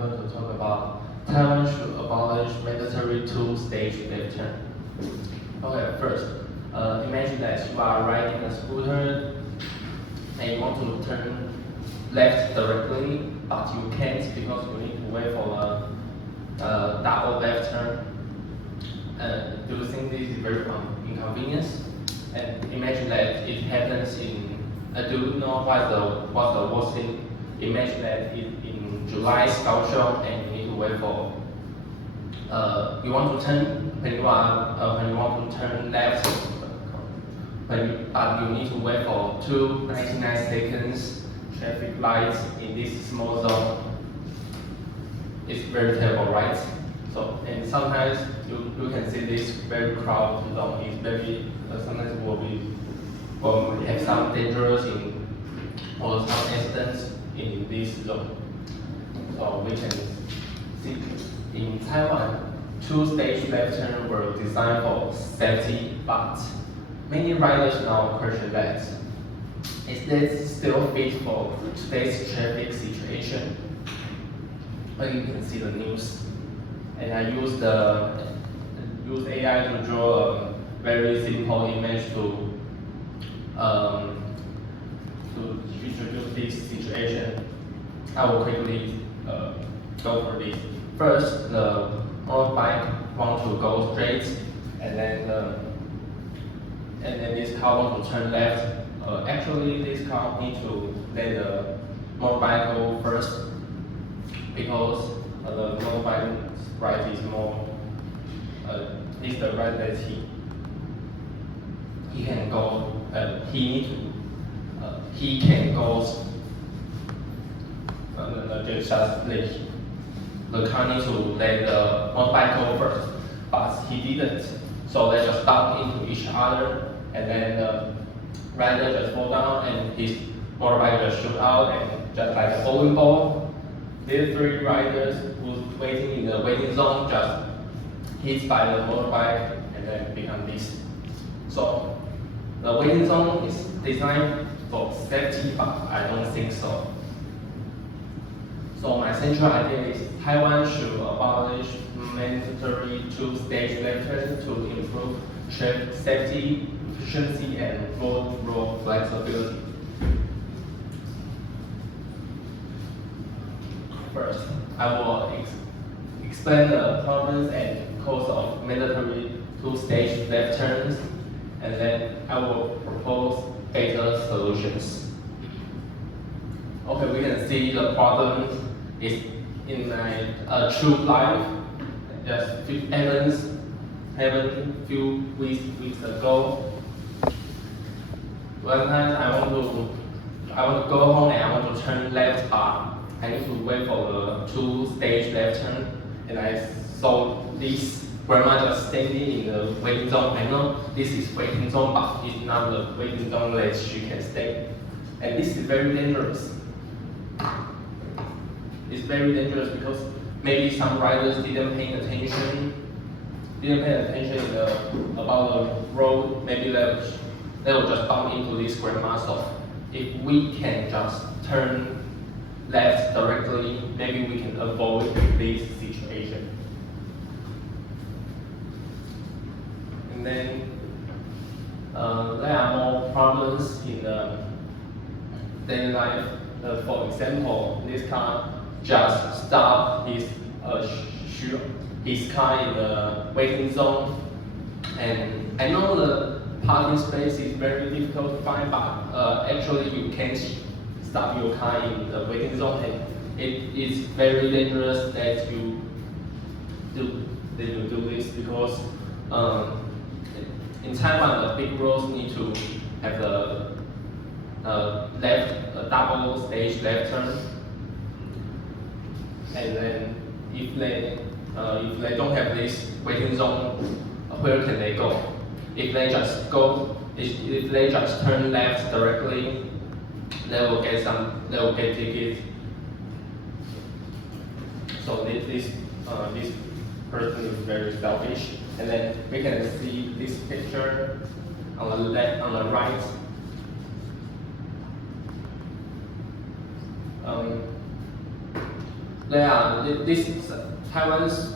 going to talk about Taiwan should abolish mandatory two-stage left turn. Okay, first, imagine that you are riding a scooter and you want to turn left directly, but you can't because you need to wait for a double left turn. Do you think this is very inconvenient? And imagine that it happens in. Do you know what's the worst thing? Imagine that in July's Kaohsiung and you need to wait for. You want to turn when you want to turn left, but you need to wait for 299 seconds traffic lights in this small zone. It's very terrible, right? So, and sometimes you can see this very crowded zone. It's very sometimes will have some dangerous or some accidents in this zone. So we can see in Taiwan, two-stage left turn were designed for safety, but many riders now question that is that still fit for today's traffic situation? But you can see the news, and I use AI to draw a very simple image to introduce this situation. I will quickly go for this. First, the motorbike want to go straight, and then this car want to turn left. Actually, this car need to let the motorbike go first because the motorbike's right is more. Is the right that he can go. He can go. The car needs to let the motorbike go first, but he didn't. So they just bump into each other, and then the rider just fall down, and his motorbike just shoot out, and just like a bowling ball, these three riders who's waiting in the waiting zone just hit by the motorbike, and then become this. So the waiting zone is designed for safety, but I don't think so. So my central idea is Taiwan should abolish mandatory two-stage left turn to improve traffic safety, efficiency, and road flexibility. First, I will explain the problems and cause of mandatory two-stage left turns, and then I will propose better solutions. Okay, we can see the problem is in my true life. Just happened few weeks ago. One time I want to go home and I want to turn left, but I need to wait for the two-stage left turn, and I saw this grandma just standing in the waiting zone. I know this is waiting zone, but it's not the waiting zone that she can stay, and this is very dangerous. It's very dangerous because maybe some riders didn't pay attention about the road. Maybe they will just bump into this grandma. So if we can just turn left directly, maybe we can avoid this situation. And then there are more problems in the daily life. For example, this car just stopped his car in the waiting zone, and I know the parking space is very difficult to find, but actually you can't stop your car in the waiting zone, and it is very dangerous that you do this because in Taiwan the big roads need to have the double stage left turn. And then if they don't have this waiting zone, where can they go? If they just turn left directly, they will get tickets. So this person is very selfish. And then we can see this picture on the right. this Taiwan's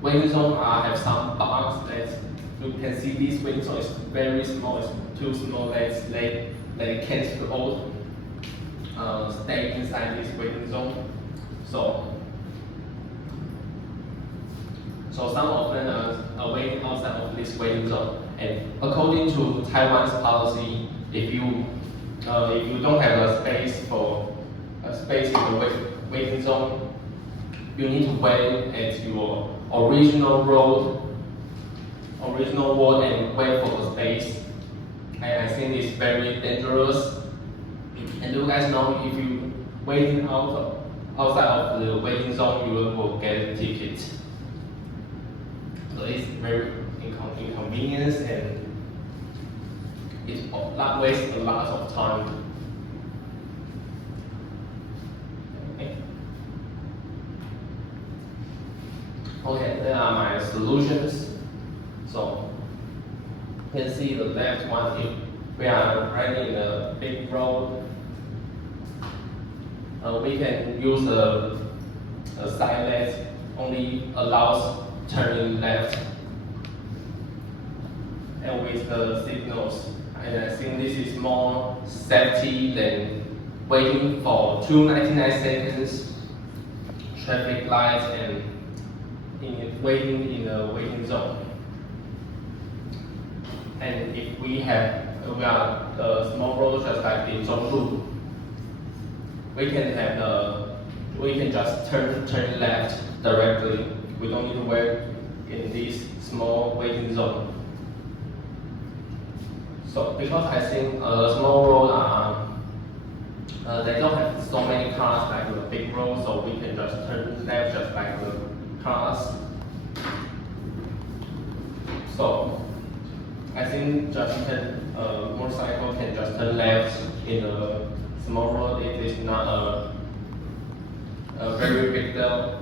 waiting zone have some bugs that you can see. This waiting zone is very small. It's too small that they can't all stay inside this waiting zone. So some of them are waiting outside of this waiting zone. And according to Taiwan's policy, if you don't have a space in the waiting zone, you need to wait at your original wall and wait for the space. And I think it's very dangerous. And you guys know, if you waiting outside of the waiting zone, you will get a ticket. So it's very inconvenient and it wastes a lot of time. Okay, there are my solutions. So you can see the left one. If we are riding in a big road, we can use a sign that only allows turning left, and with the signals. And I think this is more safety than waiting for 299 seconds, traffic lights, and waiting in the waiting zone. And if we are small roads just like in Zhonglu, we can just turn left directly. We don't need to wait in this small waiting zone. So because I think small roads they don't have so many cars like the big road, so we can just turn left just like the cars. So I think motorcycle can just turn left in a small road. It is not a very big deal.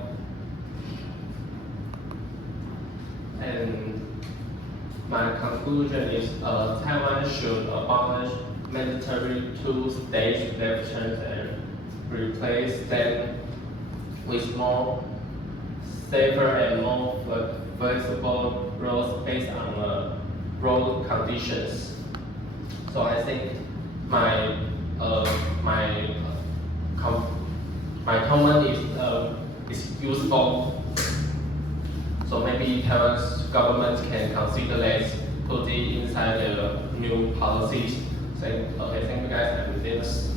And my conclusion is Taiwan should abolish mandatory two-stage left turns and replace them with more safer and more flexible roads based on road conditions. So I think my comment is useful. So maybe Taiwan's government can consider that, put it inside the new policies. Okay, thank you guys, and this.